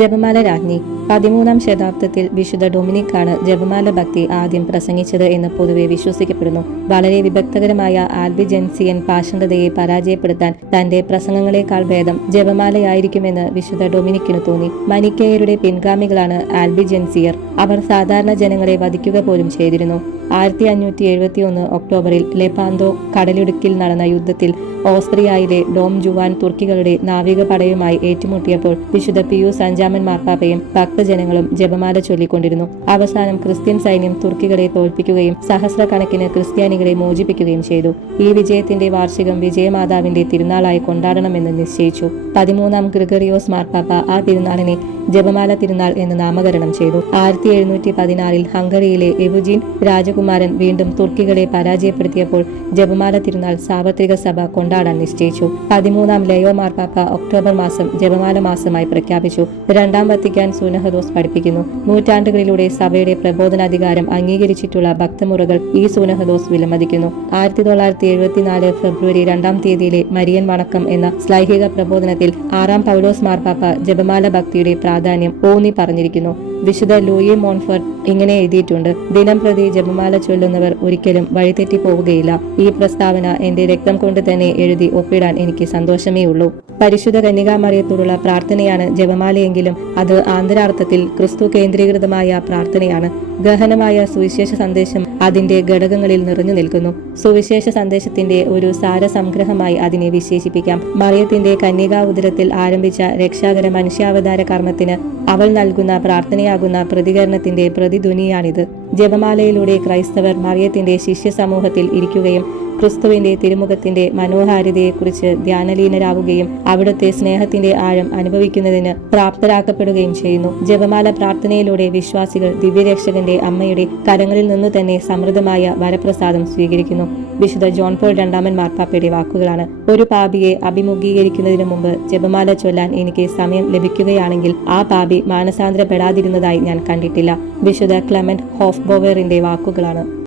ജപമാല രാജ്ഞി. 13-ാം ശതാബ്ദത്തിൽ വിശുദ്ധ ഡൊമിനിക്കാണ് ജപമാല ഭക്തി ആദ്യം പ്രസംഗിച്ചത് എന്ന് പൊതുവെ വിശ്വസിക്കപ്പെടുന്നു. വളരെ വിഭക്തകരമായ ആൽബിജൻസിയൻ പാഷണ്ഡതയെ പരാജയപ്പെടുത്താൻ തന്റെ പ്രസംഗങ്ങളെക്കാൾ ഭേദം ജപമാലയായിരിക്കുമെന്ന് വിശുദ്ധ ഡൊമിനിക്കിന് തോന്നി. മനിക്കേയരുടെ പിൻഗാമികളാണ് ആൽബിജൻസിയർ. അവർ സാധാരണ ജനങ്ങളെ വധിക്കുക പോലും ചെയ്തിരുന്നു. 1571 ഒക്ടോബറിൽ ലെപാന്തോ കടലിടുക്കിൽ നടന്ന യുദ്ധത്തിൽ ഓസ്ട്രിയയിലെ ഡോം ജുവാൻ തുർക്കികളുടെ നാവിക പടയുമായി ഏറ്റുമുട്ടിയപ്പോൾ വിശുദ്ധ പിയൂസ് 5-ാമൻ മാർപ്പാപ്പയും ഭക്തജനങ്ങളും ജപമാല ചൊല്ലിക്കൊണ്ടിരുന്നു. അവസാനം ക്രിസ്ത്യൻ സൈന്യം തുർക്കികളെ തോൽപ്പിക്കുകയും സഹസ്രക്കണക്കിന് ക്രിസ്ത്യാനികളെ മോചിപ്പിക്കുകയും ചെയ്തു. ഈ വിജയത്തിന്റെ വാർഷികം വിജയമാതാവിന്റെ തിരുനാളായി കൊണ്ടാടണമെന്ന് നിശ്ചയിച്ചു. 13-ാം ഗ്രിഗറിയോസ് മാർപ്പാപ്പ ആ തിരുനാളിനെ ജപമാല തിരുനാൾ എന്ന് നാമകരണം ചെയ്തു. 1716 ഹംഗറിയിലെ എവുജീൻ രാജകുമാരൻ വീണ്ടും തുർക്കികളെ പരാജയപ്പെടുത്തിയപ്പോൾ ജപമാല തിരുനാൾ സാർവത്രിക സഭ കൊണ്ടാടാൻ നിശ്ചയിച്ചു. 13-ാം ലയോ മാർപ്പാപ്പ ഒക്ടോബർ മാസം ജപമാല മാസമായി പ്രഖ്യാപിച്ചു. 2-ാം വത്തിക്കാൻ സൂനഹദോസ് പഠിപ്പിക്കുന്നു. നൂറ്റാണ്ടുകളിലൂടെ സഭയുടെ പ്രബോധനാധികാരം അംഗീകരിച്ചിട്ടുള്ള ഭക്തമുറകൾ ഈ സൂനഹദോസ് വിലമതിക്കുന്നു. 1974 ഫെബ്രുവരി 2-ാം തീയതിയിലെ മരിയൻ വണക്കം എന്ന ശ്ലൈഹിക പ്രബോധനത്തിൽ 6-ാം പൗലോസ് മാർപ്പാപ്പ ജപമാല ഭക്തിയുടെ പ്രാധാന്യം ഊന്നി പറഞ്ഞിരിക്കുന്നു. വിശുദ്ധ ലൂയി മോൺഫർട്ട് ഇങ്ങനെ എഴുതിയിട്ടുണ്ട്: ദിനം പ്രതി ജപമാല ചൊല്ലുന്നവർ ഒരിക്കലും വഴിതെറ്റി പോവുകയില്ല. ഈ പ്രസ്താവന എന്റെ രക്തം കൊണ്ട് തന്നെ എഴുതി ഒപ്പിടാൻ എനിക്ക് സന്തോഷമേ ഉള്ളൂ. പരിശുദ്ധ കന്യകാമറിയത്തോടുള്ള പ്രാർത്ഥനയാണ് ജപമാലയെങ്കിലും അത് ആന്തരാർത്ഥത്തിൽ ക്രിസ്തു കേന്ദ്രീകൃതമായ പ്രാർത്ഥനയാണ്. ഗഹനമായ സുവിശേഷ സന്ദേശം അതിന്റെ ഘടകങ്ങളിൽ നിറഞ്ഞു നിൽക്കുന്നു. സുവിശേഷ സന്ദേശത്തിന്റെ ഒരു സാരസംഗ്രഹമായി അതിനെ വിശേഷിപ്പിക്കാം. മറിയത്തിന്റെ കന്യകാ ഉദരത്തിൽ ആരംഭിച്ച രക്ഷാകര മനുഷ്യാവതാര കർമ്മത്തിന് അവൾ നൽകുന്ന പ്രാർത്ഥനയാകുന്ന പ്രതികരണത്തിന്റെ പ്രതിധ്വനിയാണിത്. ജപമാലയിലൂടെ ക്രൈസ്തവർ മറിയത്തിന്റെ ശിഷ്യ സമൂഹത്തിൽ ഇരിക്കുകയും ക്രിസ്തുവിന്റെ തിരുമുഖത്തിന്റെ മനോഹാരിതയെക്കുറിച്ച് ധ്യാനലീനരാവുകയും അവിടുത്തെ സ്നേഹത്തിന്റെ ആഴം അനുഭവിക്കുന്നതിന് പ്രാപ്തരാക്കപ്പെടുകയും ചെയ്യുന്നു. ജപമാല പ്രാർത്ഥനയിലൂടെ വിശ്വാസികൾ ദിവ്യരക്ഷകന്റെ അമ്മയുടെ കരങ്ങളിൽ നിന്നു തന്നെ സമൃദ്ധമായ വരപ്രസാദം സ്വീകരിക്കുന്നു. വിശുദ്ധ ജോൺ പോൾ 2-ാമൻ മാർപ്പാപ്പയുടെ വാക്കുകളാണ്: ഒരു പാപിയെ അഭിമുഖീകരിക്കുന്നതിനു മുമ്പ് ജപമാല ചൊല്ലാൻ എനിക്ക് സമയം ലഭിക്കുകയാണെങ്കിൽ ആ പാപി മാനസാന്തരപ്പെടാതിരുന്നതായി ഞാൻ കണ്ടിട്ടില്ല. വിശുദ്ധ ക്ലെമന്റ് ഹോഫ്ബോവറിന്റെ വാക്കുകളാണ്.